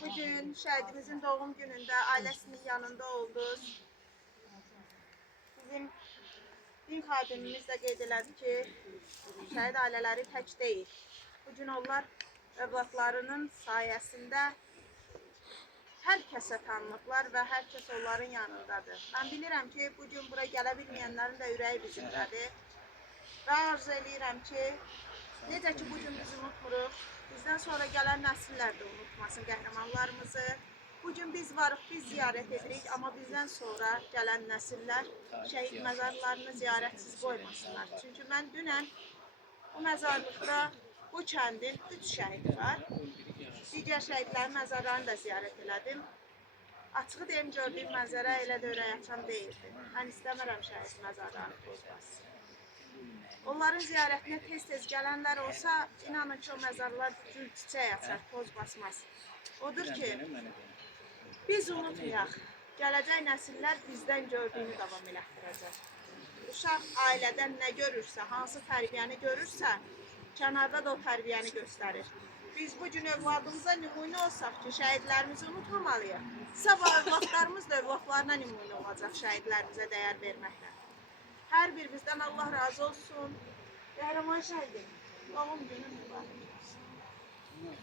Bugün şəhidimizin doğum günündə ailəsinin yanında olduk. Bizim din xadimimiz də qeyd elədi ki, şəhid ailələri tək deyil. Bugün onlar övladlarının sayəsində hər kəsə tanınıblar və hər kəs onların yanındadır. Mən bilirəm ki, bugün bura gələ bilməyənlərin də ürəyi bizimlədir. Və arzu edirəm ki, necə ki bugün biz unutmuruq, bizdən sonra gələn nəsillər də unutmasın qəhrəmanlarımızı. Bugün biz varıq, biz ziyarət edirik, amma bizdən sonra gələn nəsillər şəhid məzarlarını ziyarətsiz qoymasınlar. Çünki mən dünən bu məzarlıqda bu kəndin 3 şəhidi var. Digər şəhidlərin məzarlarını da ziyarət elədim. Açığı deyim, gördüyüm mənzərə elə də ürək açan deyildi. Mən istəmirəm şəhid məzarlarını pozmasın. Onların ziyarətinə tez-tez gələnlər olsa, inanın ki, o məzarlar gül çiçək açar, toz basmaz. Odur ki, biz unutmayaq, gələcək nəsillər bizdən gördüyünü davam elətdirəcək. Uşaq ailədən nə görürsə, hansı tərbiyəni görürsə, kənarda da o tərbiyəni göstərir. Biz bugün övladımıza nümunə olsaq ki, şəhidlərimizi unutmamalıyıq. Sabah övladlarımız da övladlarına nümunə olacaq şəhidlərimizə dəyər verməklə. Hər birimizdən Allah razı olsun. Qəhrəman şəhidim, doğum günün mübarək olsun.